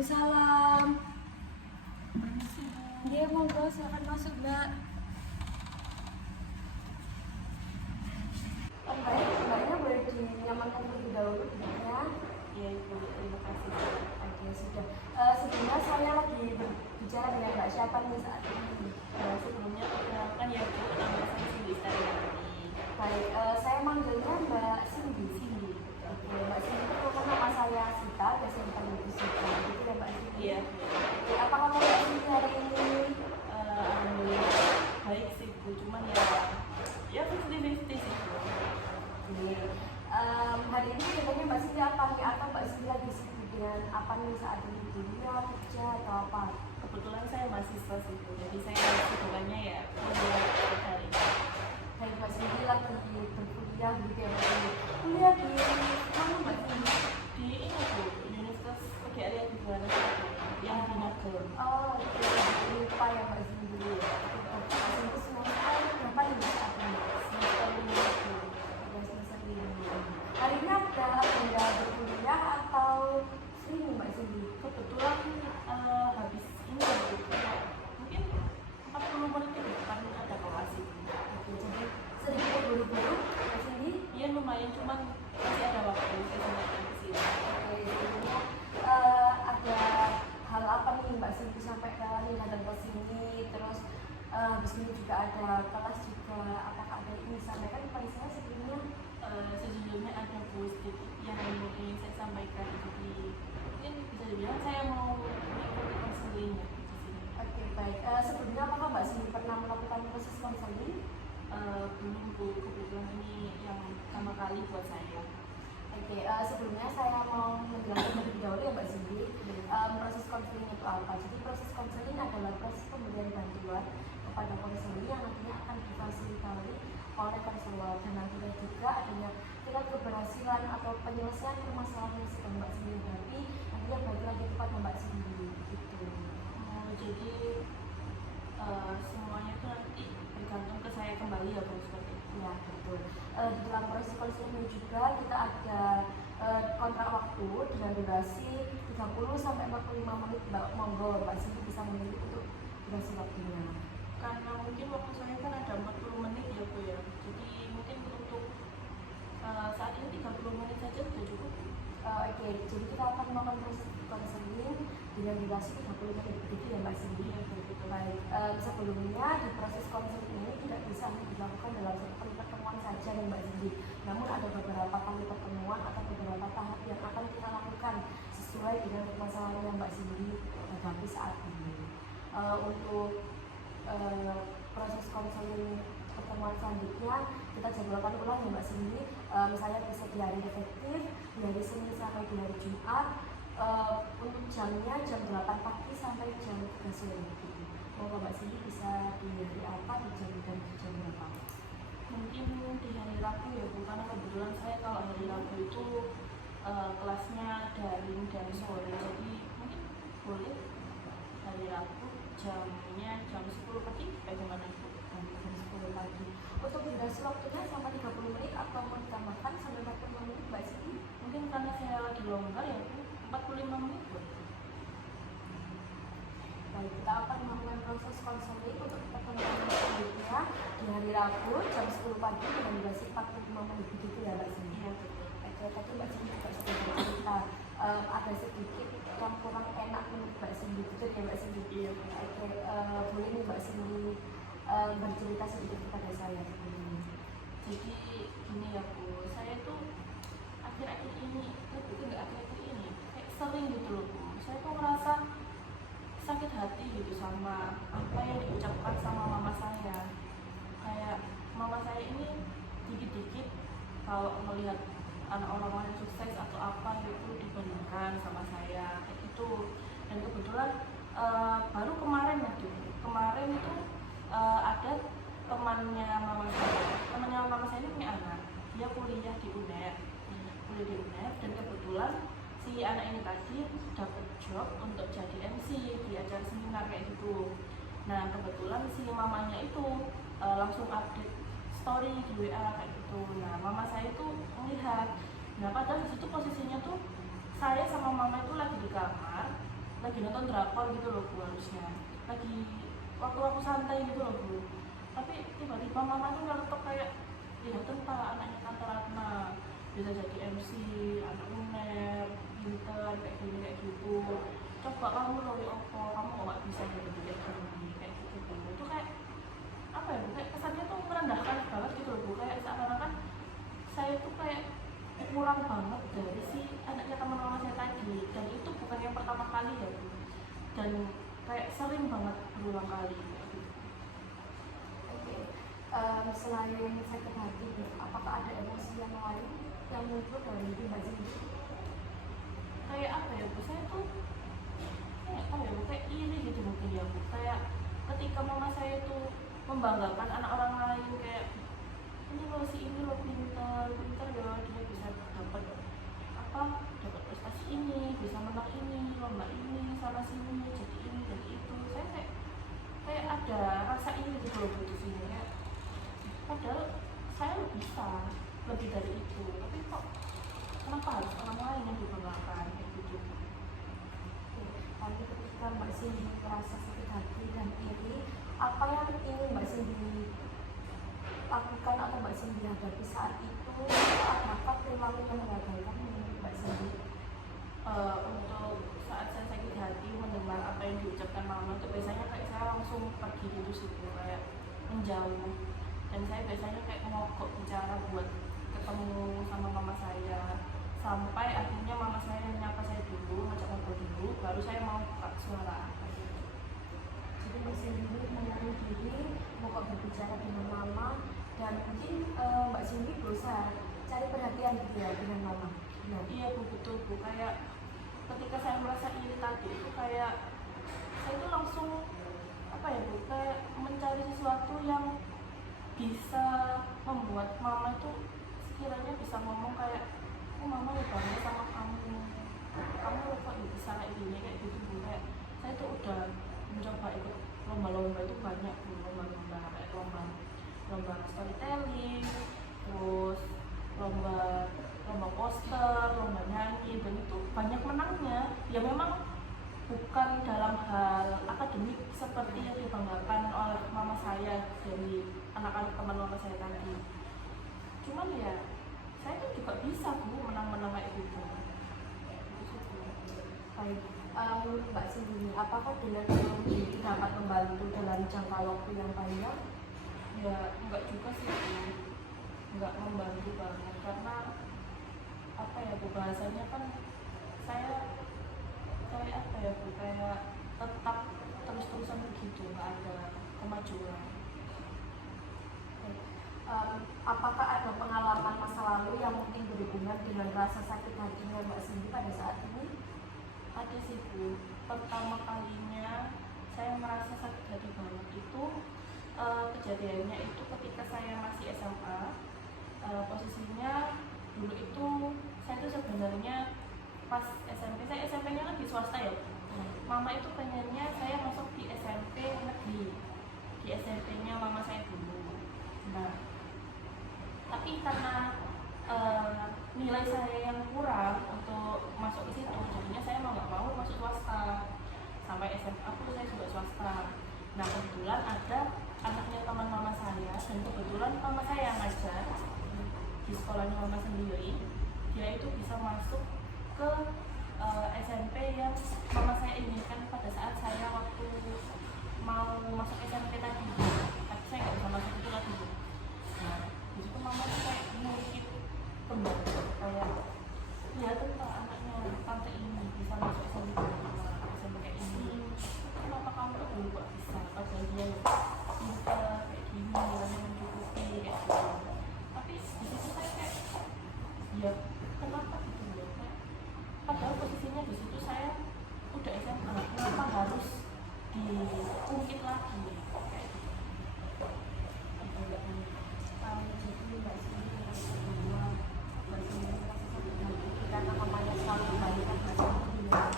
Waalaikumsalam. Dia monggo silakan masuk, Mbak. Mbaknya boleh dinyamankan terlebih dahulu duduknya. Ya Ibu, terima kasih. Oke, sudah. Sebelumnya saya lagi berbicara dengan Mbak siapa nih saat ini? Sebelumnya perkenalkan ya Bu, nama saya Cindy Stariani. Baik, saya manggilnya Mbak Cindy. Oke, Mbak Cindy itu nama saya Sita, biasa dipanggil Bu Sita. Gitu ya Mbak Cindy? Iya. Oke, apa kabar Mbak Cindy hari ini? Alhamdulillah baik sih Bu, cuman ya 50-50 sih Bu. Oke, hari ini kegiatannya Mbak Cindy apa nih? Atau Mbak Cindy lagi sibuk dengan apa nih saat ini? Kuliah, kerja, atau apa? Kebetulan saya mahasiswa sih Bu, jadi saya kesibukannya ya kuliah setiap hari. Baik, Mbak Cindy lagi berkuliah gitu ya Mbak Cindy. Kuliah di mana Mbak Cindy? Di ini Bu, Universitas PGRI Buana yang di Nagel. Oh, oke, lupa ya Mbak Cindy. Mbak Cindy semester berapa nih saat ini? Semester 5 Bu. Ya, semester 5. Hari ini ada agenda berkuliah atau free nih Mbak Cindy? Kebetulan habis ini ya Bu, mungkin 40 menit ke depan ada kelas sih Bu. Oke, jadi sedikit buru-buru Mbak Cindy. Iya lumayan, cuman masih ada waktu saya sempatkan ke sini. Oke, sebelumnya ada hal apa nih Mbak Cindy sampaikan nih datang ke sini, terus habis ini juga ada kelas juga, apakah ada yang ingin disampaikan kepada saya sebelumnya? Sejujurnya ada Bu sedikit yang ingin saya sampaikan, jadi mungkin bisa dibilang saya mau mengikuti konseling ya di sini. Oke, baik. Sebelumnya apakah Mbak Cindy pernah melakukan proses konseling? Belum Bu, kebetulan ini yang pertama kali buat saya. Oke, sebelumnya saya mau menjelaskan terlebih dahulu ya Mbak Cindy, proses konseling itu apa. Jadi proses konseling adalah proses pemberian bantuan kepada konselor yang nantinya akan difasilitasi oleh konselor, dan nantinya juga adanya tingkat keberhasilan atau penyelesaian permasalahan yang sedang Mbak Cindy hadapi nantinya balik lagi kepada Mbak Cindy gitu. Jadi semuanya itu nanti bergantung ke saya kembali ya Bu, seperti itu. Ya, betul. Di dalam proses konseling ini juga kita ada kontrak waktu dengan durasi 30 sampai 45 menit. Monggo Mbak Cindy bisa memilih untuk durasi waktunya. Karena mungkin waktu saya kan ada 40 menit ya Bu ya, jadi mungkin untuk saat ini 30 menit saja sudah cukup. Oke, jadi kita akan melakukan proses konseling dengan durasi 30 menit begitu ya Mbak Cindy. Iya begitu. Baik, sebelumnya di proses konseling ini tidak bisa dilakukan dalam satu kali pertemuan saja nih Mbak Cindy. Namun ada beberapa kali pertemuan atau beberapa tahap yang akan kita lakukan sesuai dengan permasalahan yang Mbak Cindy hadapi saat ini. Untuk proses konseling pertemuan selanjutnya kita jadwalkan ulang ya Mbak Cindy. Misalnya bisa di hari efektif, di hari Senin sampai di hari Jumat. Untuk jamnya jam 8 pagi sampai jam 3 sore gitu. Mau Mbak Cindy bisa di hari apa, di jam dan di jam berapa? Mungkin di hari Rabu ya Bu, karena kebetulan saya kalau hari Rabu itu kelasnya daring dan sore, jadi mungkin boleh hari Rabu jamnya jam 10 pagi, bagaimana Bu? Jam 10 pagi. Untuk durasi waktunya sampai 30 menit atau mau ditambahkan sampai 45 menit Mbak Cindy? Mungkin karena saya lagi longgar ya Bu, 45 menit boleh. Baik, kita akan melakukan proses konseling untuk pertemuan selanjutnya di hari Rabu jam 10 pagi dengan durasi 45 menit begitu ya Mbak Cindy? Iya betul. Oke, tadi Mbak Cindy juga sudah bercerita ada sedikit yang kurang enak menurut Mbak Cindy, betul ya Mbak Cindy? Iya. Oke, boleh nih Mbak Cindy bercerita sedikit kepada saya sebelumnya. Jadi gini ya Bu, saya tuh akhir-akhir ini, lebih ke akhir-akhir ini, kayak sering gitu loh Bu. Saya tuh ngerasa sakit hati gitu sama apa yang diucapkan sama mama saya. Kayak mama saya ini dikit-dikit kalau melihat anak orang-orang yang sukses atau apa itu dibandingkan sama saya kayak gitu. Dan kebetulan baru kemarin itu ada temannya mama saya ini punya anak, dia kuliah di UNER, dan kebetulan si anak ini tadi dapat job untuk jadi MC di acara seminar kayak gitu. Nah kebetulan si mamanya itu langsung update story di WA kayak gitu. Nah mama saya itu melihat, nah padahal disitu posisinya tuh saya sama mama itu lagi di kamar, nonton drakor gitu loh Bu, harusnya lagi waktu santai gitu loh Bu, tapi tiba-tiba mama tuh nyeletuk kayak ya tentang anaknya Tante Ratna bisa jadi MC, anak UNER, pinter, kayak gini kayak gitu. Coba kamu loh ya apa, kamu kok gak bisa jadi gini kayak gitu Bu. Itu kayak apa ya Bu, kayak kesannya tuh merendahkan banget gitu loh Bu, kayak seakan-akan saya tuh kayak kurang banget dari si anaknya teman mama saya tadi, dan itu bukan yang pertama kali ya Bu, dan kayak sering banget berulang kali kayak gitu. Oke. Selain sakit hati, apakah ada emosi yang lain yang muncul dari Mbak Cindy? Kayak apa ya Bu, saya tuh kayak apa ya Bu, kayak iri gitu mungkin ya Bu, kayak ketika mama saya tuh membanggakan anak orang lain, kayak ini loh si ini loh pintar ya, dia bisa dapat apa, dapat prestasi ini, bisa menang ini, lomba ini, sana sini, jadi ini, jadi itu. Saya kayak ada rasa iri gitu loh Bu di sini ya. Padahal saya bisa lebih dari itu, tapi kok kenapa harus orang lain yang dibanggakan kayak gitu. Tapi ketika Mbak Cindy merasa sakit hati dan iri, apa yang ingin Mbak Cindy lakukan atau Mbak Cindy hadapi saat itu? Apakah perilaku yang menggagalkan menurut Mbak Cindy? Untuk saat saya sakit hati mendengar apa yang diucapkan mama itu biasanya kayak saya langsung pergi gitu sih Bu, kayak menjauh, dan saya biasanya kayak mogok bicara buat ketemu sama mama saya, sampai akhirnya mama saya nyapa saya dulu, ngajak ngobrol dulu, baru saya mau buka suara. Jadi Mbak Cindy menarik diri, mau kok berbicara dengan mama, dan mungkin Mbak Cindy berusaha cari perhatian gitu ya dengan mama. Nah, Iya Bu, betul Bu, kayak ketika saya merasa iri tadi itu kayak saya itu langsung apa ya Bu, kayak mencari sesuatu yang bisa membuat mama itu sekiranya bisa ngomong kayak, oh mama ya bangga sama kamu, kamu kok bisa kayak gini kayak gitu Bu. Kayak saya tuh udah mencoba ikut lomba-lomba itu banyak Bu, lomba-lomba kayak lomba storytelling, terus lomba poster, lomba nyanyi, dan itu banyak menangnya. Ya memang bukan dalam hal akademik seperti yang dibanggakan oleh mama saya dari anak-anak teman mama saya tadi. Cuman ya saya tuh juga bisa Bu menang-menang kayak gitu. baik. Menurut Mbak Cindy, apakah dengan teknologi dapat membantu dalam jangka waktu yang panjang? Ya enggak juga sih Bu, enggak membantu banget, karena apa ya Bu, bahasanya kan saya apa ya Bu, kayak tetap terus-terusan begitu, nggak ada kemajuan. Apakah ada pengalaman masa lalu yang mungkin berhubungan dengan rasa sakit hatinya Mbak Cindy pada saat ini? Ada sih Bu, pertama kalinya saya merasa sakit hati banget itu kejadiannya itu ketika saya masih SMA. Posisinya dulu itu saya tuh sebenarnya pas SMP, saya SMP-nya kan di swasta ya Bu. Mama itu pengennya saya masuk di SMP negeri, di SMP-nya mama saya dulu. Nah, tapi karena nilai saya yang kurang untuk masuk ke situ, jadinya saya mau nggak mau masuk swasta. Sampai SMA pun saya juga swasta. Nah kebetulan ada anaknya teman mama saya, dan kebetulan mama saya yang ngajar di sekolahnya mama sendiri, dia itu bisa masuk ke SMP yang mama saya inginkan pada saat saya waktu mau masuk SMP tadi, tapi saya nggak bisa masuk itu lagi. Nah disitu mama tuh kayak ngungkit kembali, kayak ya tentang anaknya tante ini bisa masuk SMP kayak ini, kenapa kamu tuh dulu kok bisa, padahal dia pintar kayak gini, nilainya mencukupi kayak gitu. Tapi disitu saya kayak ya kenapa gitu loh, kayak padahal posisinya di situ saya udah SMA, kenapa harus diungkit lagi kayak gitu. Jadi Mbak Cindy merasa bahwa Mbak Cindy merasa sakit hati karena mamanya selalu membandingkan Mbak Cindy dengan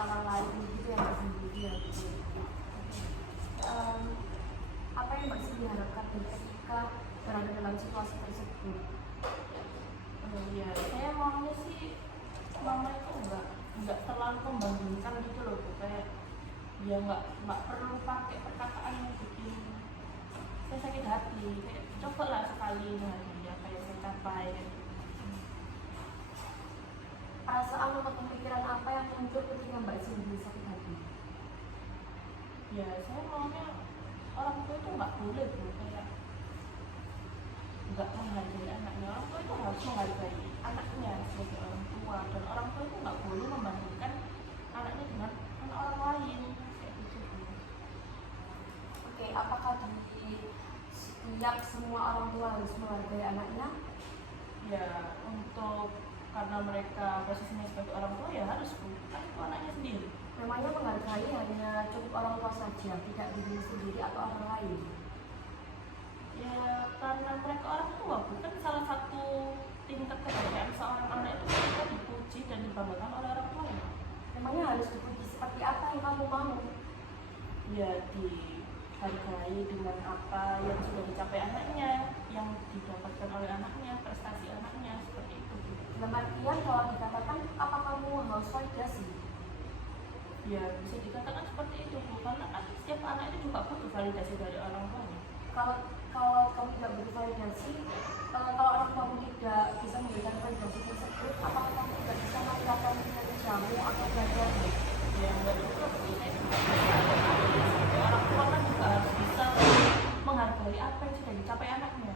orang lain gitu ya Mbak Cindy ya. Apa yang Mbak Cindy harapkan ketika berada dalam situasi tersebut? Ya saya maunya sih mama itu enggak terlalu membandingkan gitu loh Bu. ya nggak perlu pakai perkataan yang bikin saya sakit hati. Kayak coba lah sekali menghargai apa yang saya capai kayak gitu. Perasaan atau pemikiran apa yang muncul ketika Mbak Cindy sakit hati? Ya saya maunya orang tua itu nggak boleh tuh kayak nggak menghargai anaknya. Orang tua itu harus menghargai anaknya sebagai orang tua, dan orang tua itu nggak boleh membandingkan anaknya dengan anak orang lain kayak gitu. Oke, apakah di setiap semua orang tua harus menghargai anaknya? Ya untuk karena mereka posisinya sebagai orang tua ya harus bu, kan itu anaknya sendiri. Namanya menghargai hanya cukup orang tua saja, tidak diri sendiri atau orang lain. Ya karena mereka orang tua bukan salah satu tingkat kebahagiaan seorang anak itu ketika dipuji dan dibanggakan oleh orang tuanya. Namanya harus dipuji seperti apa yang kamu mau. Ya dihargai dengan apa yang sudah dicapai anaknya, yang didapatkan oleh anaknya, prestasi anaknya, seperti itu. Dalam artian kalau dikatakan apa kamu harus validasi? Ya bisa dikatakan seperti itu bu, karena kan setiap anak itu juga butuh validasi dari orang tuanya. Kalau kamu tidak bervalidasi, kalau orang kamu tidak bisa memberikan validasi tersebut, apakah kamu tidak bisa melakukan kerjamu atau belajarmu? Ya enggak juga bu, saya juga orang tua kan juga harus bisa menghargai apa yang sudah dicapai anaknya.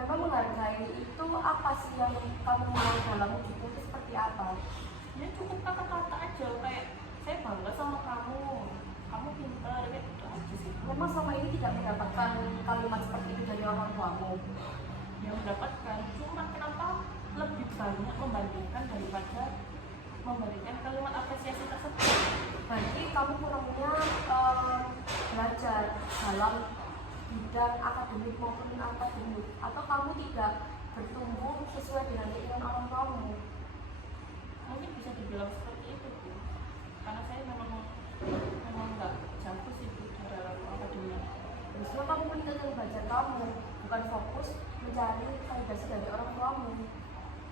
Memang menghargai itu apa sih yang kamu mau dalam wujudnya itu seperti apa? Ya cukup kata-kata aja kayak saya bangga sama kamu, kamu pintar, kayak gitu aja sih. Memang selama ini tidak mendapatkan kalimat seperti itu dari orang tuamu. Yang mendapatkan, cuma kenapa lebih banyak membandingkan daripada memberikan kalimat apresiasi tersebut. Berarti kamu kurangnya belajar dalam bidang akademik maupun akademik, atau kamu tidak bertumbuh sesuai dengan keinginan orang tuamu. Mungkin bisa dibilang seperti itu bu, karena saya memang nggak jago sih bu dalam akademik. Justru kamu meningkatkan belajar kamu, bukan fokus mencari validasi dari orang tuamu.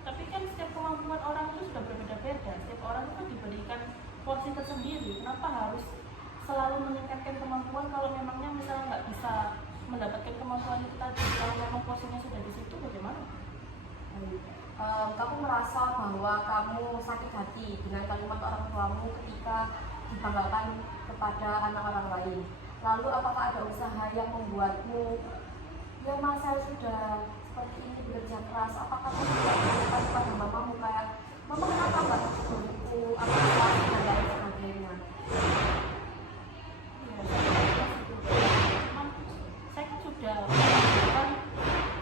Tapi kan setiap kemampuan orang itu sudah berbeda-beda, setiap orang itu kan diberikan porsi tersendiri. Kenapa harus selalu meningkatkan kemampuan kalau memangnya misalnya nggak bisa mendapatkan kemampuan itu tadi? Kalau memang porsinya sudah di situ, bagaimana? Kamu merasa bahwa kamu sakit hati dengan kalimat orang tuamu ketika dibanggakan kepada anak orang lain. Lalu apakah ada usaha yang membuatmu, ya mas saya sudah seperti ini bekerja keras, apakah kamu tidak mengatakan kepada mamamu kayak, mama kenapa nggak ikut buku, apa dan lain sebagainya? Ya, cuman saya kan sudah melakukan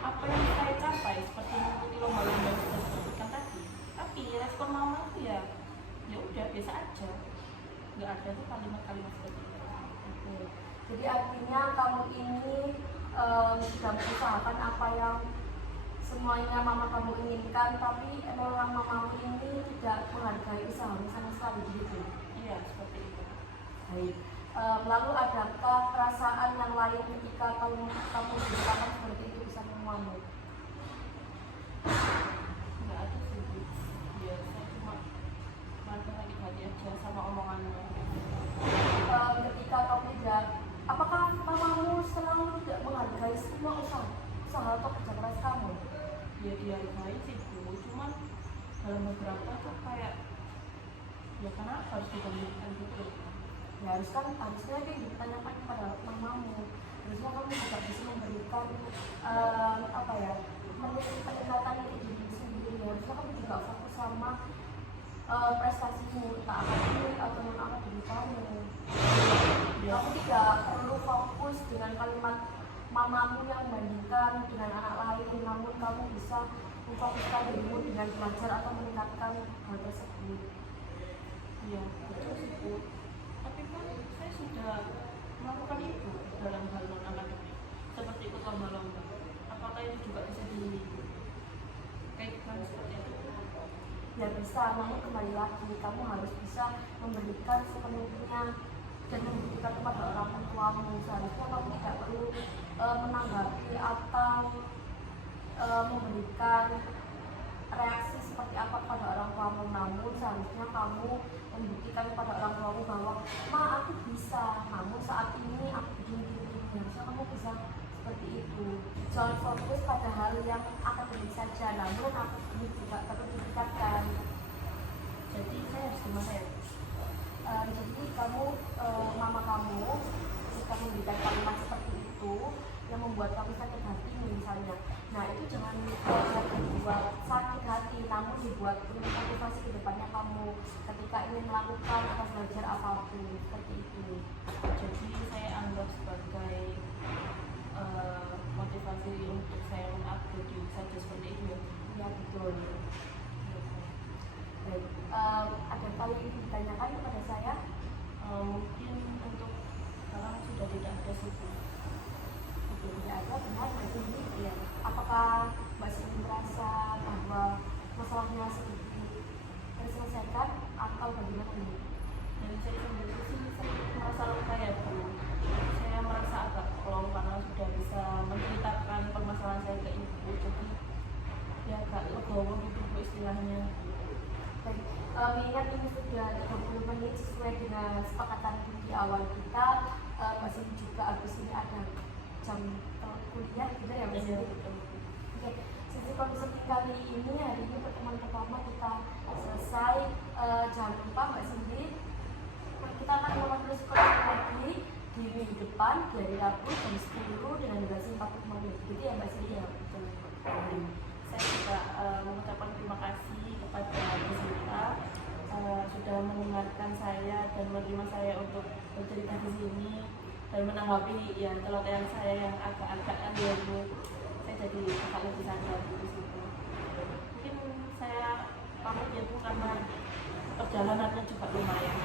apa yang saya capai seperti mengikuti lomba-lomba yang sudah disebutkan tadi. Tapi respon mama itu ya udah biasa aja, nggak ada tuh kalimat-kalimat seperti itu. Oke. Jadi artinya kamu ini sudah mengusahakan apa yang semuanya mama kamu inginkan, tapi memang mamamu ini tidak menghargai usahamu sama sekali begitu. Iya seperti itu. Baik. Lalu adakah perasaan yang lain ketika kamu berkata seperti itu bisa mamamu? Nggak ada sih bu. Ya saya cuma merasa sakit hati aja sama omongannya. Ketika kamu tidak, apakah mamamu selalu tidak menghargai semua usaha atau kerja keras kamu? Ya dihargai sih bu, cuman dalam beberapa tuh kayak ya kenapa harus dibandingkan gitu. Ya harusnya dia ditanyakan kepada mamamu. Harusnya kamu juga bisa memberikan apa ya, peningkatan itu diri sendiri. Harusnya kamu juga fokus sama prestasimu, entah akademik atau non akademik kamu. Kamu tidak perlu fokus dengan kalimat mamamu yang membandingkan dengan anak lain, namun kamu bisa memfokuskan dirimu dengan belajar atau meningkatkan hal tersebut. Iya betul sih bu, tapi kan saya sudah melakukan itu dalam hal non akademik seperti ikut lomba-lomba. Apakah itu juga bisa dikaitkan seperti itu? Ya bisa, namun kembali lagi kamu harus bisa memberikan sepenuhnya dan membuktikan kepada orang tuamu. Seharusnya kamu tidak perlu menanggapi atau memberikan reaksi seperti apa kepada orang tuamu, namun seharusnya kamu membuktikan kepada orang tuamu bahwa ma aku jangan fokus pada hal yang akademik saja, namun akademik juga perlu ditingkatkan. Jadi saya harus gimana ya? Jadi kamu, mama kamu ketika memberikan kalimat seperti itu yang membuat kamu sakit hati misalnya, nah itu jangan dibuat sakit hati, namun dibuat motivasi ke depannya kamu ketika ingin melakukan atau belajar apapun seperti itu. Jadi saya anggap sebagai motivasi untuk saya mengupgrade diri saja seperti itu ya. Ya betul. Baik, ada hal yang ingin ditanyakan kepada saya? Mungkin untuk sekarang sudah tidak ada sih Bu. Oke, tidak ada, benar Mbak Cindy. Ya. Apakah Mbak Cindy merasa bahwa masalahnya sedikit terselesaikan atau bagaimana ini? Dari saya sendiri sih saya merasa lega ya Bu. Saya merasa agak plong karena sudah bisa menceritakan permasalahan saya ke ibu. Jadi ya agak legowo gitu Bu istilahnya. Baik, mengingat ini sudah 30 menit sesuai dengan kesepakatan di awal kita, Mbak Cindy juga habis ini ada jam kuliah gitu ya Mbak Iya Cindy? betul. Oke, sesi konsumsi kali ini hari ini pertemuan pertama kita selesai. Jangan lupa Mbak Cindy, kita akan melakukan sesi konsumsi lagi di minggu depan di hari Rabu jam 10 dengan durasi 40 menit. Gitu ya Mbak Cindy? Iya betul. Saya juga mengucapkan terima kasih kepada Bu Sinta sudah mendengarkan saya dan menerima saya untuk bercerita di sini dan menanggapi ya celotehan saya yang agak-agak ya Bu. Saya jadi agak lebih sadar di situ. Mungkin saya pamit ya Bu karena perjalanannya juga lumayan.